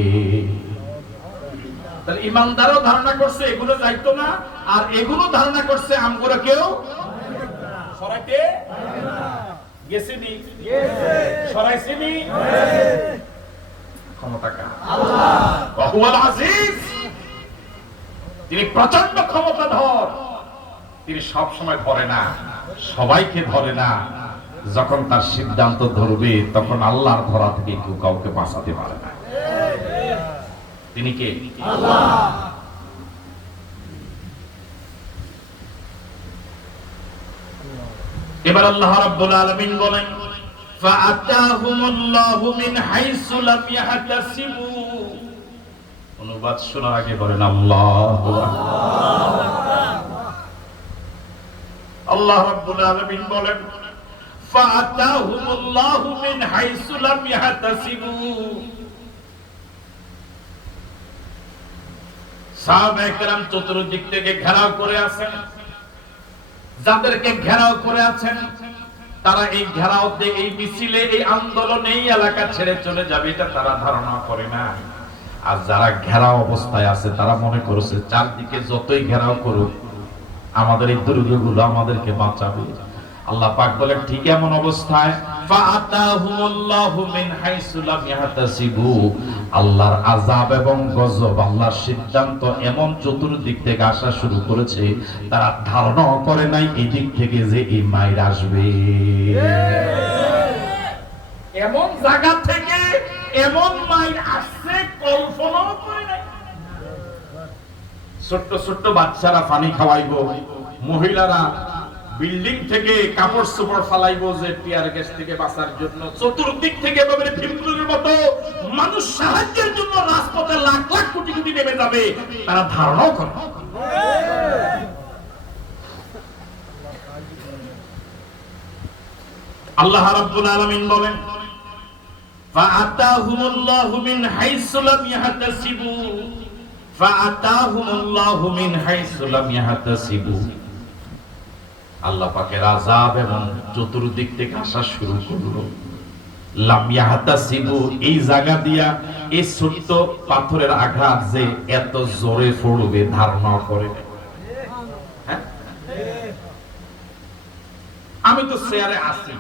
তাহলে ইমানদারও ধারণা করছে এগুলো যাইতো না, আর এগুলো ধারণা করছে আমগুলো কেউ সরাইতে গেছেনি, সরাইছেনি। ক্ষমতা কার? আল্লাহ। ওয়াহুয়াল আজিজ, তিনি প্রচন্ড ক্ষমতাধর। তিনি সব সময় ধরে না, সবাইকে ধরে না। যখন তার সিদ্ধান্ত ধরবে তখন আল্লাহর ধরা থেকে কেউ কাউকে বাঁচাতে পারে না। তিনি কে? আল্লাহ। এবার আল্লাহ রাব্বুল আলামিন বলেন ফাআতাহুমুল্লাহু মিন হাইসু লাম ইয়াহতাসিবু। অনুবাদ শোনার আগে বলেন আল্লাহু আকবার। আল্লাহ রাব্বুল আলামিন বলেন ফাআতাহুমুল্লাহু মিন হাইসু লাম ইয়াহতাসিবু। সাহাবায়ে কেরাম চতুর্দিক থেকে ঘেরাও করে আছেন। যাদেরকে ঘেরাও করে আছেন তারা এই ঘেরাওতে, এই মিছিলে, এই আন্দোলনে এই এলাকা ছেড়ে চলে যাবে এটা তারা ধারণা করে না। আর যারা ঘেরাও অবস্থায় আছে তারা মনে করেছে চারদিকে যতই ঘেরাও করুক আমাদের এই দুর্গগুলো আমাদেরকে বাঁচাবে। আল্লাহ পাক বলেন ঠিক এমন অবস্থায় ফাআতাহুমুল্লাহু মিন হাইসু লাম ইয়াহতাসিবু, আল্লাহর আযাব এবং গজব, আল্লাহর সিদ্ধান্ত এমন চতুর্দিক থেকে আসা শুরু করেছে তারা ধারণা করে নাই এই দিক থেকে যে এই মাইর আসবে। এমন জায়গা থেকে এমন মাইর আসছে কল্পনাও করে নাই। ছোট্ট ছোট্ট বাচ্চারা পানি খাওয়াইবো, মহিলারা বিল্ডিং থেকে কাপড় চোপড় ফালাইবো যে টিয়ার গ্যাস থেকে বাঁচার জন্য। চতুর্দিক থেকে এভাবে ভিমরুলের মতো মানুষ সাহায্যের জন্য রাজপথে লাখ লাখ কোটি কোটি নেমে যাবে তারা ধারণাও করে। আল্লাহ রাব্বুল আলামিন বলেন ফাআতাহুমুল্লাহু মিন হাইসু লাম ইয়াহতাসিবু, ফাআতাহুমুল্লাহু মিন হাইসু লাম ইয়াহতাসিবু। আল্লাহ পাকের আযাব এবং চতুর্দিক থেকে আসা শুরু করলো। লাম ইয়াহতাসিবু, এই জায়গা দিয়া এই ছোট্ট পাথরের আঘাত যে এত জোরে পড়বে ধারণা করে। হ্যাঁ, আমি তো চেয়ারে আছি,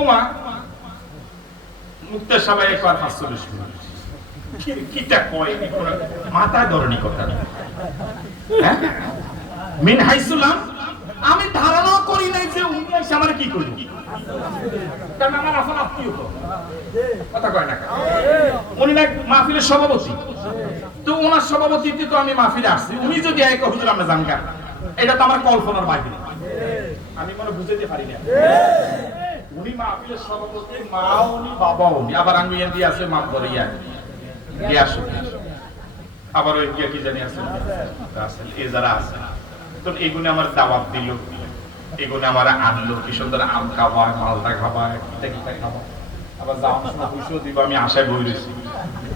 ওমা মুক্তা সবাই একবার 45 মিনিট কিটা কয় মাথায় ধরনি কথা। হ্যাঁ, মিন হাইসুলাম, আমি ধারণা করি নাই যে উনি এসে আমার কি করবে, কারণ আমার আপন আত্মীয় তো কথা কয় না। উনি না মাহফিলের সভাপতি, তো ওনার সভাপতিতে তো আমি মাহফিলে আসছি। উনি যদি এক হুজুর আমরা জানগা, এটা তো আমার কল্পনার বাইরে, আমি মনে বুঝাইতে পারি না। উনি মাহফিলের সভাপতি, মা উনি, বাবা উনি, আবার আমি এন্দি আছে মাপ করে আসো, আবার ওই কি জানি আছে এ যারা আছে, তো এগুলো আমার দাওয়াত দিল, এগুলো আমার আনলো, কি সুন্দর আম খাওয়ায়, মালটা খাওয়ায়, কিটা কিটা খাওয়ায়, আবার যাওয়ার সময় পয়সাও দিব। আমি আশায় বই রয়েছি